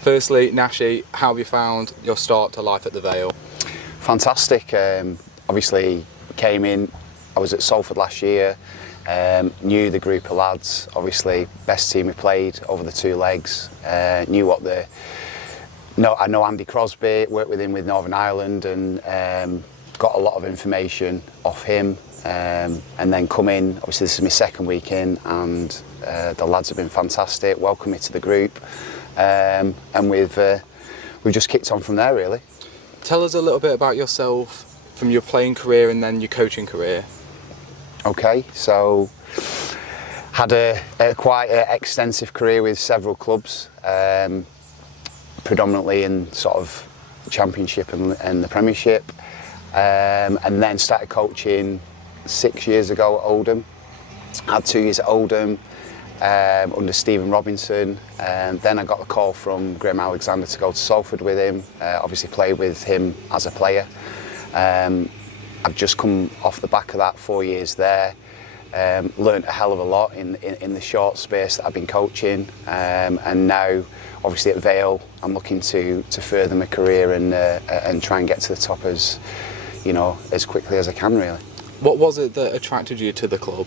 Firstly, Nashi, how have you found your start to life at the Vale? Fantastic. Obviously, came in, I was at Salford last year, knew the group of lads, obviously, best team we played over the 2 legs, knew what the... No, I know Andy Crosby, worked with him with Northern Ireland, and got a lot of information off him, and then come in. Obviously this is my 2nd week in, and the lads have been fantastic, welcomed me to the group, and we've just kicked on from there really. Tell us a little bit about yourself from your playing career and then your coaching career. Okay, so had a quite extensive career with several clubs, predominantly in sort of Championship and the Premiership, and then started coaching 6 years ago at Oldham. Had 2 years at Oldham under Stephen Robinson, and then I got a call from Graham Alexander to go to Salford with him. Obviously played with him as a player. I've just come off the back of that 4 years there. Learned a hell of a lot in the short space that I've been coaching, and now obviously at Vale I'm looking to further my career and try and get to the top as quickly as I can really. What was it that attracted you to the club?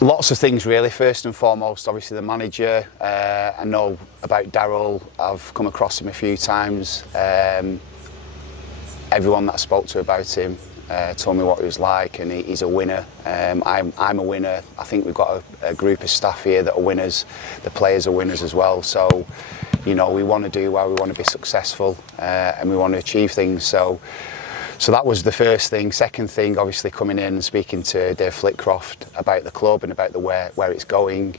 Lots of things really. First and foremost, obviously the manager. I know about Daryl, I've come across him a few times. Everyone that I spoke to about him told me what he was like, and he's a winner. I'm a winner. I think we've got a group of staff here that are winners. The players are winners as well. So, we want to do well, we want to be successful, and we want to achieve things. So that was the first thing. Second thing, obviously coming in and speaking to Dave Flitcroft about the club and about where it's going,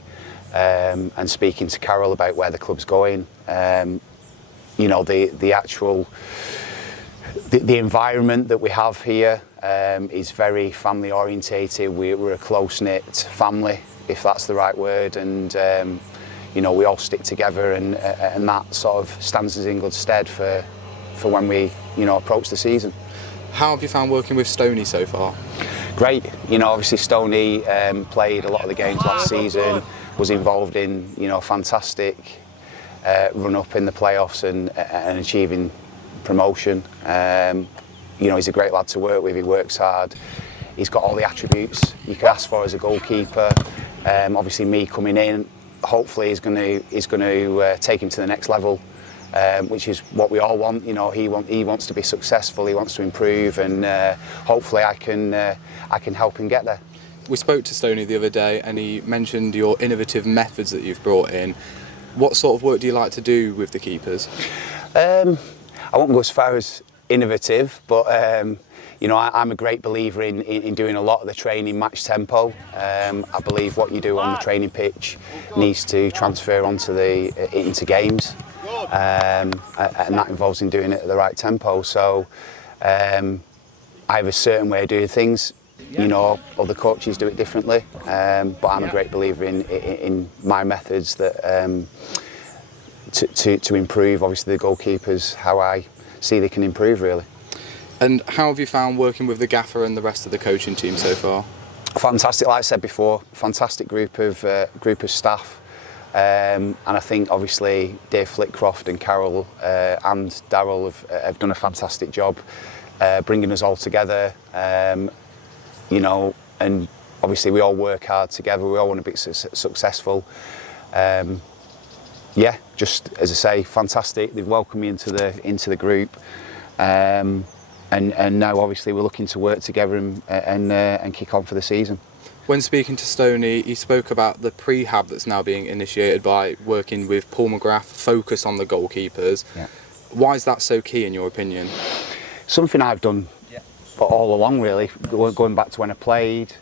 and speaking to Carol about where the club's going. The actual the environment that we have here is very family orientated. We're a close-knit family, if that's the right word, and we all stick together, and that sort of stands us in good stead for when we approach the season. How have you found working with Stony so far? Great. Obviously Stony played a lot of the games last season, was involved in fantastic run up in the playoffs and achieving promotion. He's a great lad to work with. He works hard. He's got all the attributes you could ask for as a goalkeeper. Obviously me coming in, hopefully is going to take him to the next level. Which is what we all want. He wants to be successful. He wants to improve, and hopefully I can help him get there. We spoke to Stoney the other day, and he mentioned your innovative methods that you've brought in. What sort of work do you like to do with the keepers? I won't go as far as innovative, but I'm a great believer in doing a lot of the training match tempo. I believe what you do on the training pitch needs to transfer into games. And that involves in doing it at the right tempo. So I have a certain way of doing things. Other coaches do it differently, but I'm a great believer in my methods that to improve, obviously, the goalkeepers, how I see they can improve really. And how have you found working with the gaffer and the rest of the coaching team so far? Fantastic, like I said before, fantastic group of staff. And I think obviously Dave Flitcroft and Carol and Daryl have done a fantastic job bringing us all together, and obviously we all work hard together, we all want to be successful. Just as I say, fantastic. They've welcomed me into the group, and now obviously we're looking to work together and kick on for the season. When speaking to Stoney, he spoke about the Prehab that's now being initiated by working with Paul McGrath, focus on the goalkeepers. Yeah. Why is that so key in your opinion? Something I've done all along really, going back to when I played.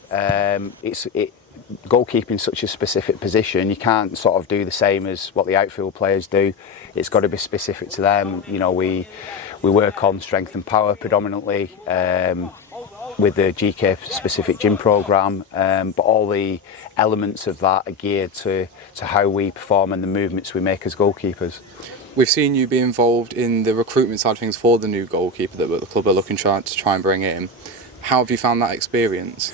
Goalkeeping is such a specific position, you can't sort of do the same as what the outfield players do. It's got to be specific to them. We work on strength and power predominantly, with the GK specific gym programme, but all the elements of that are geared to how we perform and the movements we make as goalkeepers. We've seen you be involved in the recruitment side of things for the new goalkeeper that the club are looking to try and bring in. How have you found that experience?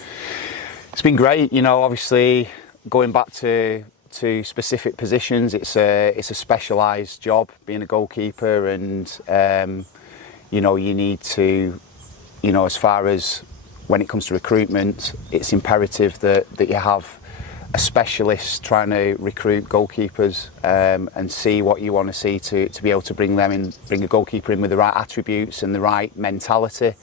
It's been great, obviously going back to to specific positions. It's a specialised job being a goalkeeper, and you know, you need to, you know, as far as when it comes to recruitment, it's imperative that you have a specialist trying to recruit goalkeepers, and see what you want to see to be able to bring a goalkeeper in with the right attributes and the right mentality.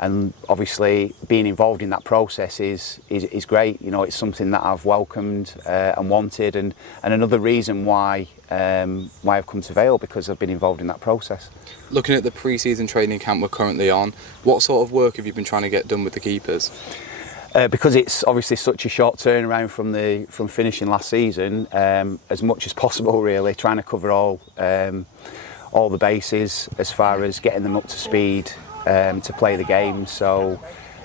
And obviously being involved in that process is great. You know, it's something that I've welcomed and wanted, and another reason why I've come to Vale, because I've been involved in that process. Looking at the pre-season training camp we're currently on, what sort of work have you been trying to get done with the keepers? Because it's obviously such a short turnaround from finishing last season, as much as possible really, trying to cover all the bases as far as getting them up to speed to play the game. So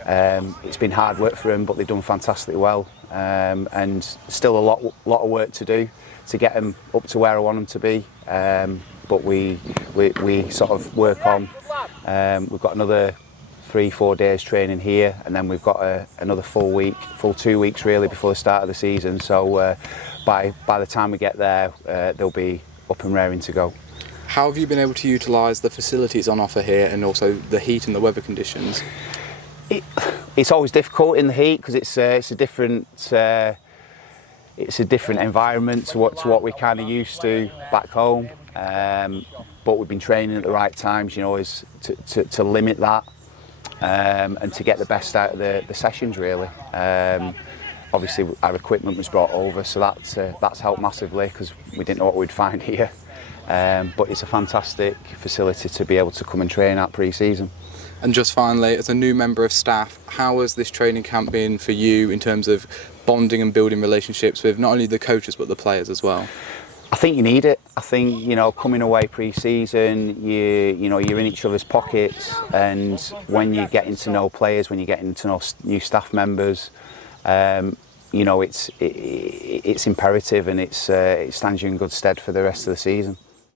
it's been hard work for them, but they've done fantastically well, and still a lot of work to do to get them up to where I want them to be. But we sort of work on. We've got another 3-4 days training here, and then we've got another full 2 weeks really before the start of the season. So by the time we get there, they'll be up and raring to go. How have you been able to utilise the facilities on offer here, and also the heat and the weather conditions? It's always difficult in the heat because it's a different environment to what we're kind of used to back home. But we've been training at the right times, you know, is to limit that, and to get the best out of the sessions really. Obviously our equipment was brought over, so that's helped massively because we didn't know what we'd find here. But it's a fantastic facility to be able to come and train at pre-season. And just finally, as a new member of staff, how has this training camp been for you in terms of bonding and building relationships with not only the coaches but the players as well? I think you need it. I think, you know, coming away pre-season, you know, you're in each other's pockets, and when you're getting to know players, when you're getting to know new staff members, you know, it's imperative, and it stands you in good stead for the rest of the season.